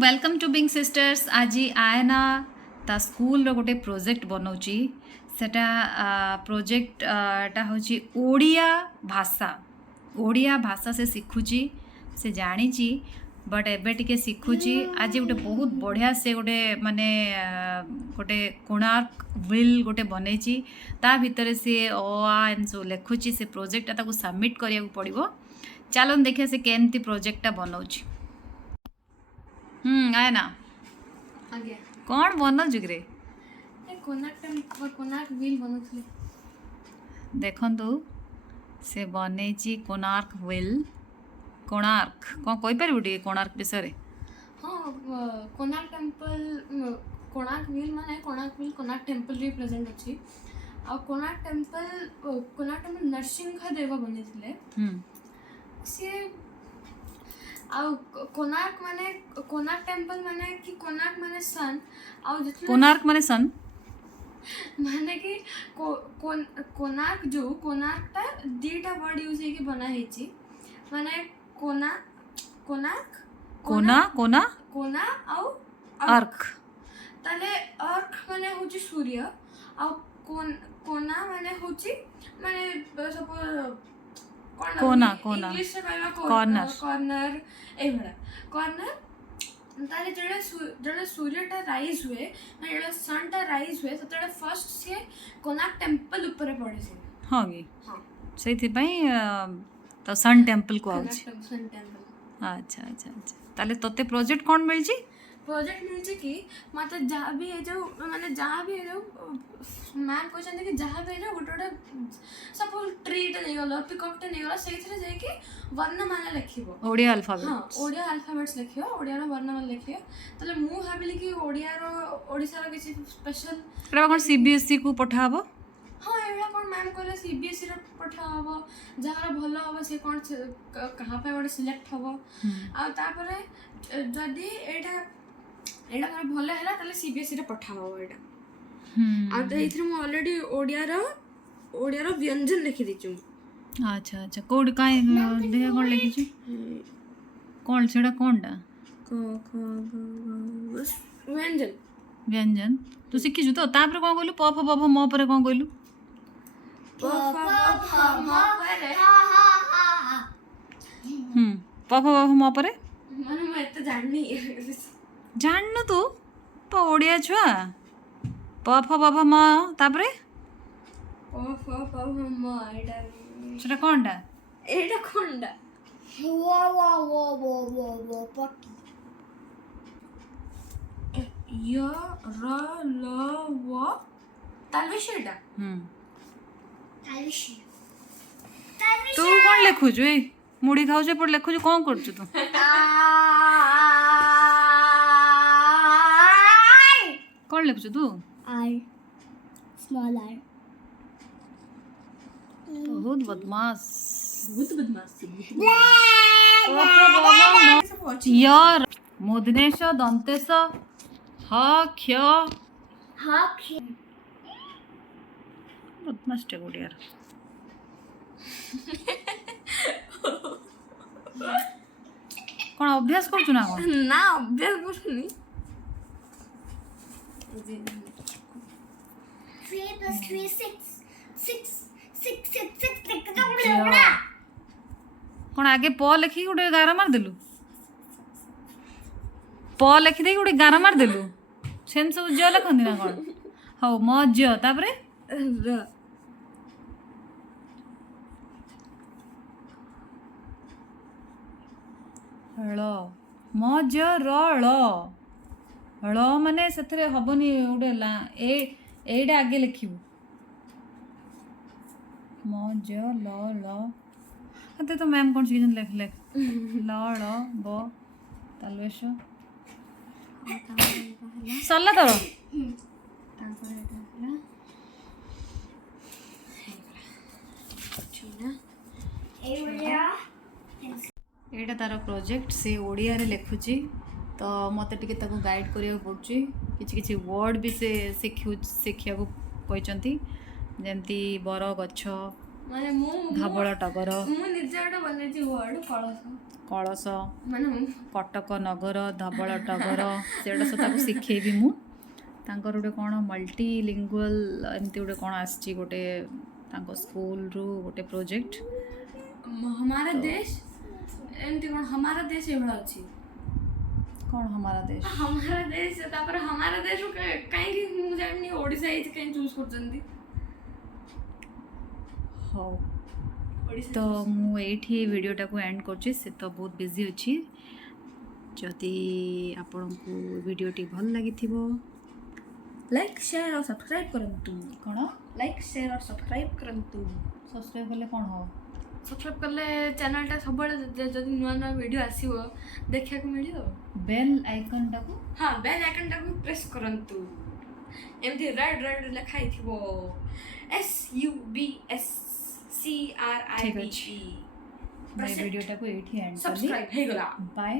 Welcome to Bing sisters. आज आए ना ता स्कूल रो गोटे प्रोजेक्ट बनाऊँगी सेटा प्रोजेक्ट टा हूँ ओडिया भाषा से शिखुची से जानी बट एबे टिके शिखुची। आज गोटे बहुत बढ़िया से गोटे माने गोटे कोणार्क व्हील गोटे बनई ता भितर से एम सब लिखुची से प्रोजेक्ट ताको सबमिट करिया पड़िबो। चलो देखिए से केमती प्रोजेक्टटा बनाऊँगी। आए ना आगे कौन बनाऊँ रे कोणार्क व्हील बनउथले देखंतु से बनई कोणार्क व्हील। कोणार्क कौन कहि पारिबो टी कोणार्क विषय? हाँ कोणार्क टेम्पल कोणार्क व्हील माने कोणार्क टेम्पल रिप्रेजेंट अछि आ कोणार्क टेम्पल नरसिंह देव बनिथिले से आ कोणार्क टेम्पल माने कि कोणार्क माने सन आ कोणार्क माने सन माने कि कोणार्क टा दीटा वर्ड यूज है कि बना हेची माने कोणार्क कोना आउ अर्क ताले अर्क माने होची सूर्य आ कोना माने होची माने सपोज कोना इंग्लिश से कहबा कॉर्नर एभरा कॉर्नर ताले जड़े सूर्यटा राइज हुए ना जड़े सनटा राइज हुए ततडे फर्स्ट से कोणार्क टेम्पल ऊपर पड़े से। हाँ गी हाँ सेथि पई तो सन टेम्पल को आउछ। सन टेम्पल अच्छा अच्छा अच्छा ताले तोते प्रोजेक्ट कौन मिलची? प्रोजेक्ट मिलছে कि मत जहाँ भी है जो माने जहाँ भी है जो मैम कहते कि जहाँ भी है जो गोटे सपोज ट्रीटे नहीं गलो पिकॉकटे नहीं गलो से जाए कि वर्णमाला लिखिबो ओडिया अल्फाबेट। हाँ ओडिया अल्फाबेट्स लिखियो ओडिया रो वर्णमाला लिखियो तले मु भाबिली कि ओडिया रो ओडिसा रो किसी स्पेशल एटा कोन सीबीएसई को पठाबो? हाँ एवढा कोन मैम कहले सीबीएसई रो पठाबो जहार भलो हबो से कोन कहां पे गोटे सिलेक्ट हबो आ तापरे जदी एटा मोर भल है ताले सीबीएसई रे पठा हो एटा आ तो इथरे मु ऑलरेडी ओडिया रो व्यंजन लिखि दिचु। अच्छा अच्छा कोड काई देखा कोन लिखि छु कोन सेडा कोनडा व्यंजन तू सिखि छु तो तापर कोन कहलु प फ ब भ म परे कोन कहलु प फ ब भ म परे प फ ब भ म परे माने मैं तो जाननी जाननु तू तो ओडिया छुआ प फ ब भ म तापरे प फ ब भ म एटा सेटा कोनडा कोनडा वो पक्की य र ल व तालवेशेटा तू कोन लिखु छु ए मुड़ी खाउ जे पर लिखु छु कोन कर छु तू कौन लिखु तू? आई स्मॉल आई बहुत बदमाश यार मुदनेश दंतेश ह क्ष बदमाश टे गुड यार कौन अभ्यास कर छु ना कौन ना अभ्यास करनी 3 plus 3 6 कौन आगे प लिखी गोटे गारा मार देलु प लिखि दे गोटे गारा मार देलु सेम सब ज लिखंदी ना कौन हौ म ज तापरे र ळ म ज र ळ ଳ माने सेथरे हबनी गोटे ला एडा आगे लिखिबु म ज ल ल अते तो मैम कौन सी लिख ले ल ळ ब तालवेश सरला तोर एटा तार प्रोजेक्ट से ओडिया रे लिखुची तो मत टे गाइड करा पड़ी किसी वर्ड भी से शिखा जमती बर गछ ମାନେ ମୁଁ ଧବଳ ଟଗର, ମୁଁ ନିଜେ ଗୋଟେ ବନେଇଛି ୱାର୍ଡ କଳସ କଳସ, ମାନେ କଟକ ନଗର, ଧବଳ ଟଗର, ସେଗୁଡ଼ା ସବୁ ତାକୁ ଶିଖେଇବି ମୁଁ। ତାଙ୍କର ଗୋଟେ କ'ଣ ମଲ୍ଟିଲିଙ୍ଗୁଆଲ୍ ଏମିତି ଗୋଟେ କ'ଣ ଆସିଛି ଗୋଟେ ତାଙ୍କ ସ୍କୁଲରୁ ଗୋଟେ ପ୍ରୋଜେକ୍ଟ। ହମାରା ଦେଶ ଏମିତି କ'ଣ ହମାରା ଦେଶ ଏଇଭଳିଆ ଅଛି। କ'ଣ ହମାରା ଦେଶ? ହମାରା ଦେଶ ତାପରେ ହମାରା ଦେଶ କାହିଁକି ମୁଁ ଜାଣିନି ଓଡ଼ିଶା ହେଇଛି କାହିଁକି ଚୁଜ୍ କରୁଛନ୍ତି। ହଉ ଓଡ଼ିଶା ତ ମୁଁ ଏଇଠି ଏ ଭିଡ଼ିଓଟାକୁ ଏଣ୍ଡ କରୁଛି। ସେ ତ ବହୁତ ବିଜି ଅଛି। ଯଦି ଆପଣଙ୍କୁ ଭିଡ଼ିଓଟି ଭଲ ଲାଗିଥିବ ଲାଇକ୍ ସେୟାର ଆଉ ସବସ୍କ୍ରାଇବ୍ କରନ୍ତୁ। କ'ଣ ଲାଇକ୍ ସେୟାର ଆଉ ସବସ୍କ୍ରାଇବ୍ କରନ୍ତୁ। ସବସ୍କ୍ରାଇବ୍ କଲେ କ'ଣ ହେବ? ସବସ୍କ୍ରାଇବ୍ କଲେ ଚ୍ୟାନେଲଟା ସବୁବେଳେ ଯଦି ନୂଆ ନୂଆ ଭିଡ଼ିଓ ଆସିବ ଦେଖିବାକୁ ମିଳିବ। ବେଲ୍ ଆଇକନ୍ଟାକୁ ହଁ ବେଲ୍ ଆଇକନ୍ଟାକୁ ପ୍ରେସ୍ କରନ୍ତୁ। ଏମିତି ରେଡ୍ ଲେଖା ହେଇଥିବ SUBSCRIBE। ଭିଡ଼ିଓଟାକୁ ଏଇଠି ଏଣ୍ଡ କଲି। ସବସ୍କ୍ରାଇବ୍ ହେଇଗଲା। ବାଏ।